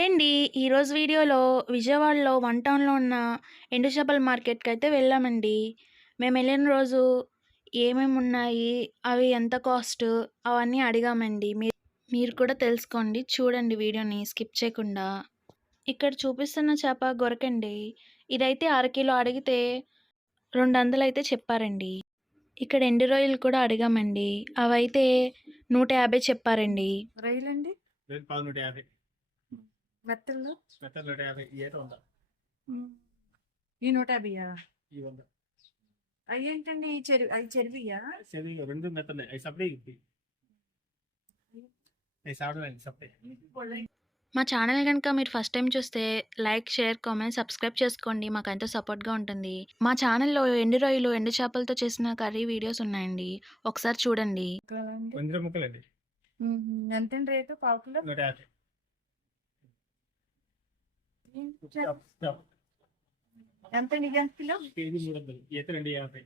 Hi అండి. ఈరోజు వీడియోలో విజయవాడలో వన్ టౌన్‌లో ఉన్న ఎండు చేపల మార్కెట్‌కైతే వెళ్ళామండి. మేమెళ్ళిన రోజు ఏమేమున్నాయి, అవి ఎంత కాస్ట్ అవన్నీ అడిగామండి. మీరు కూడా తెలుసుకోండి. చూడండి వీడియోని స్కిప్ చేయకుండా. ఇక్కడ చూపిస్తున్న చేప గొరకండి. ఇదైతే అరకిలో అడిగితే 200 అయితే చెప్పారండి. ఇక్కడ ఎండు రొయ్యలు కూడా అడిగామండి. అవైతే 150 చెప్పారండి. రొయ్యలండి రేట్ 150 మెత్తలు మెత్తలు 150 ఈ అయితే 100 ఈ 150 ఈ 100 అవి ఏంటండి అవి చెరివియా సరే రెండు మెత్తలు అవి సపడే ఇప్పి అవి సాడలేదు సపడే. మా ఛానల్ కనుక మీరు ఫస్ట్ టైం చూస్తే లైక్, షేర్, కామెంట్, సబ్స్క్రైబ్ చేసుకోండి. మాకు ఎంతో సపోర్ట్గా ఉంటుంది. మా ఛానల్లో ఎండు రొయ్యలు, ఎండు చేపలతో చేసిన కర్రీ వీడియోస్ ఉన్నాయండి. ఒకసారి చూడండి. వంద ముక్కలండి. ఎంతండి రేటు పావు కిలో 150 ఎంతండి ఇది ఎంత కిలో కేజీ 300 ఈత 250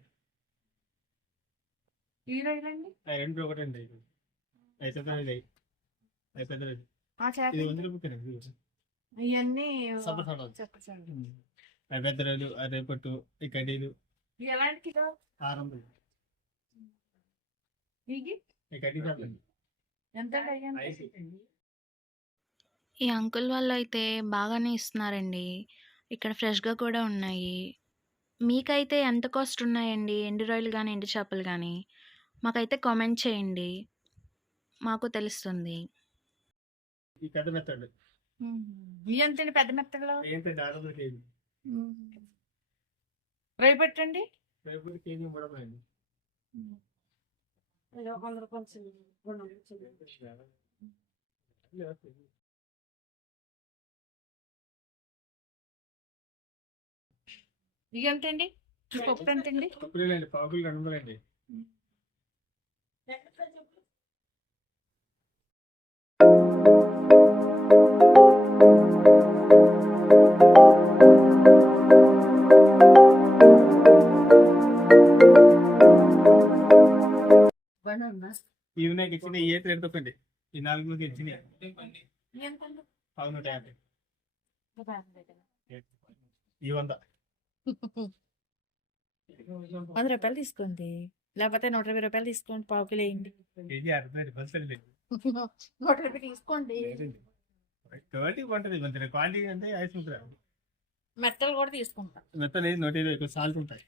ఈ రొయ్యలండి రెండు ఒకటండి అయితే పెద్దది అది పెద్దది ఆ చేప ఇది 100 ముక్కలండి. ఇవన్నీ సపరేట్ చెప్పండి అవి పెద్దలు ఆ రేపట్టు ఈ కడ్డీలు ఎలాంటి కిలో 600 ఇది ఈ కడ్డీ చెప్పండి. ఎంత అయ్యండి ఈ అంకుల్ వాళ్ళు అయితే బాగానే ఇస్తున్నారండి. ఇక్కడ ఫ్రెష్గా కూడా ఉన్నాయి. మీకైతే ఎంత కాస్ట్ ఉన్నాయండి ఎండు రొయ్యలు కానీ, ఎండు చేపలు కానీ? మాకైతే కామెంట్ చేయండి, మాకు తెలుస్తుంది. ఈ పెద్ద మెత్తడు ఇవి ఎంతండి పెద్ద మెత్తలో ఏంటంటే 600 కేజీ రొయ్య పెట్టండి రేపు కేజీ 300 అండి. ఇవి ఎంతండి ఈ పప్పు ఎంతండి పప్పులేండి పావులు 200 అండి. ఈవినాకి ఇచ్చిన ఏ రేట్ తప్పండి. ఈ 4 ఇచ్చినాయి పావు 150 ఈ 100 రూపాయలు తీసుకోండి, లేకపోతే 120 తీసుకోండి. పావు కిలో వేయండి. కేజీ 60 బస్సులు లేదు 120 తీసుకోండి. క్వాలిటీ బాగుంటుంది. మంచిగా క్వాలిటీ అంటే ఐస్ ఉంటుంది. మెత్తలు కూడా తీసుకుంటా. మెత్తలు 120 ఎక్కువ సాల్ట్ ఉంటాయి.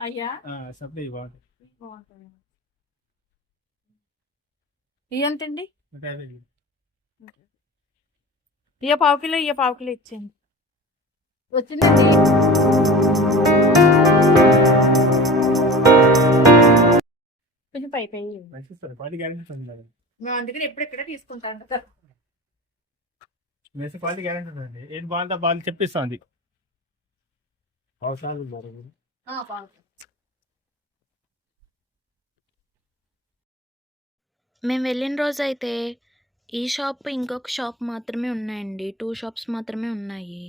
అయ్యా సప్లై బాగుంటాయి. ఇవి ఎంతండి 150 ఇక పావు కిలో ఇచ్చేయండి. వచ్చిందండి కొంచెం పై మంచి క్వాలిటీ గ్యారెంటీ ఉంటుంది. మేము అందుకని ఎప్పుడెక్కడ తీసుకుంటాం కదా. మెస్ క్వాలిటీ గ్యారెంటీ ఉందండి. ఏది బాగుంటే బాగా చెప్పిస్తుంది. అవసరాలు మేము వెళ్ళిన రోజు అయితే ఈ షాప్, ఇంకొక షాప్ మాత్రమే ఉన్నాయండి. 2 షాప్స్ మాత్రమే ఉన్నాయి.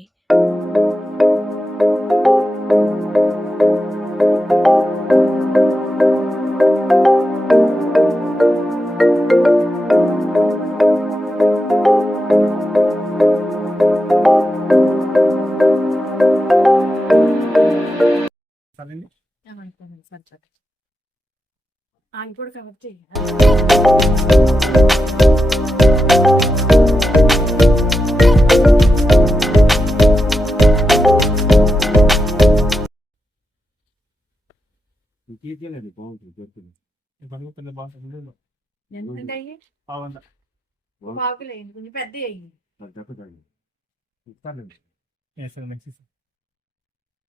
ఇప్పుడు కాబట్టి బాగుంటుంది. ఎంతండి అయ్యి పావు కిలో వేయండి. కొంచెం పెద్ద వేయండి.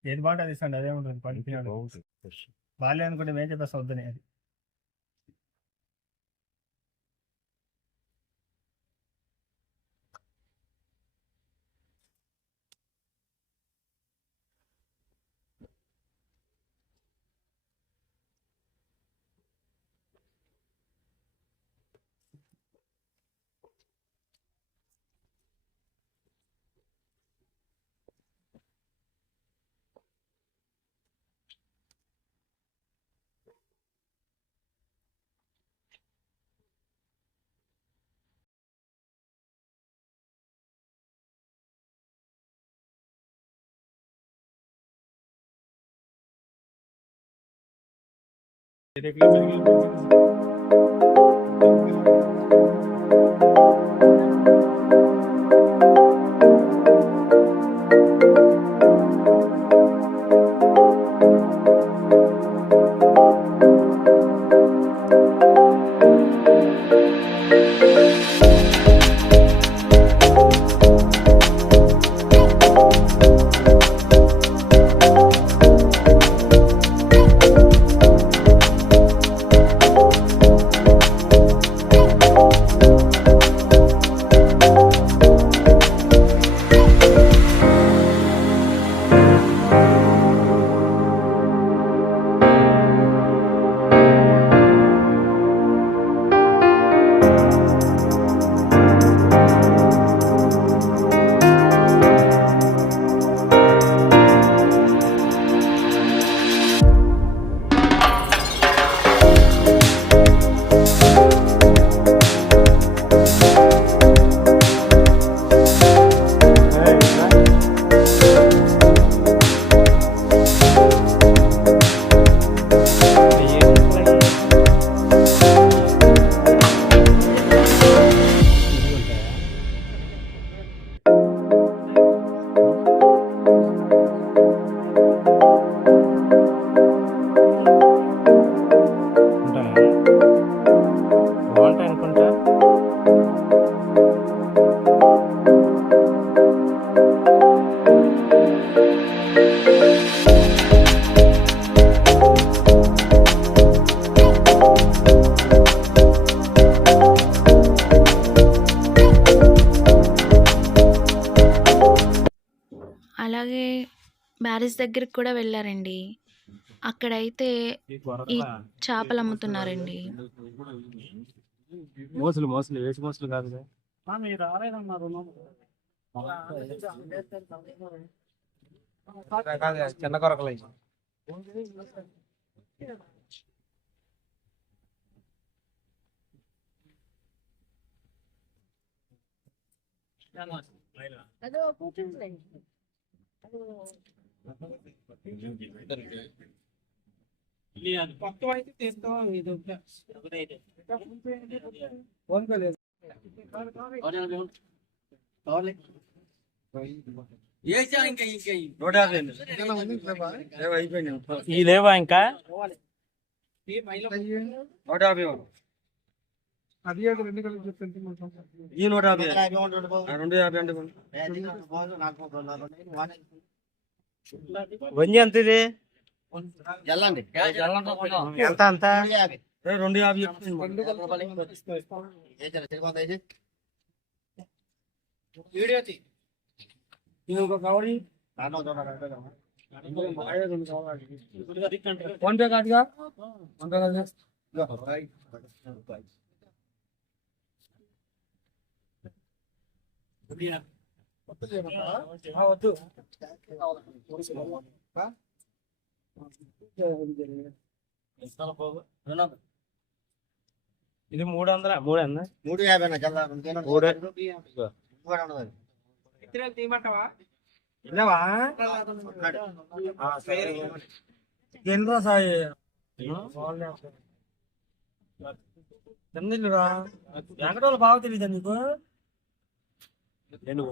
ఏది బాగుంటుంది ఇస్తాండి. అదే ఉంటుంది క్వాలిటీ బాగాలే అనుకుంటే మేము చెప్పేస్తా వద్దని. అది బాగుంటాయి అనుకుంటా. అలాగే బ్యారేజ్ దగ్గరికి కూడా వెళ్ళారండి. అక్కడైతే ఈ చేపలు అమ్ముతున్నారండి. మోసలు మోసలు వేసి మోసలు కాదు. చిన్న కొరకలు ఈ లేవా ఇంకా 150 అది 250 వంజి ఎంత ఇది ఎంత అంత 250 ఫోన్ పే కాదుగా వద్దు ఇది 300 ఎన్నరా సాయి తిందిరా వెంకటోళ్ళు బాగా తెలియదా నీకు నేను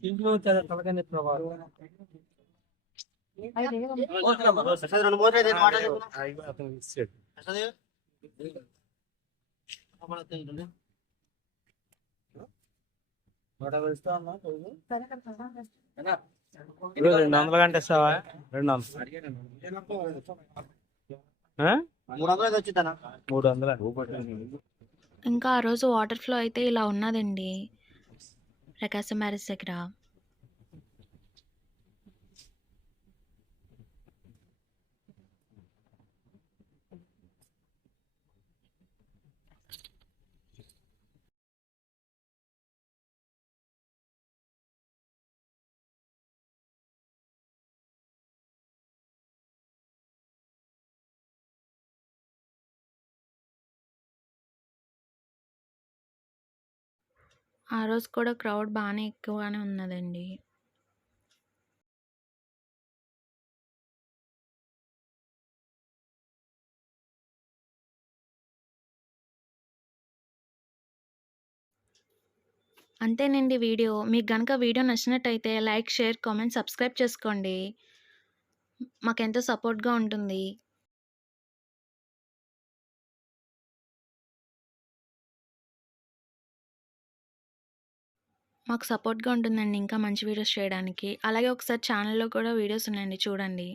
ఇంట్లో తలకాయ ఇప్పుడు 200 గంట ఇస్తావా 300 ఇంకా ఆ రోజు వాటర్ ఫ్లో అయితే ఇలా ఉన్నదండి ప్రకాశం బ్యారేజ్ దగ్గర. ఆ రోజు కూడా క్రౌడ్ బాగానే ఎక్కువగానే ఉన్నదండి. అంతేనండి వీడియో. మీకు గనక వీడియో నచ్చినట్టయితే లైక్, షేర్, కామెంట్, సబ్స్క్రైబ్ చేసుకోండి. మాకెంతో సపోర్ట్‌గా ఉంటుంది. మాకు సపోర్ట్‌గా ఉంటుందండి ఇంకా మంచి వీడియోస్ చేయడానికి. అలాగే ఒకసారి ఛానెల్‌లో కూడా వీడియోస్ ఉన్నాయండి చూడండి.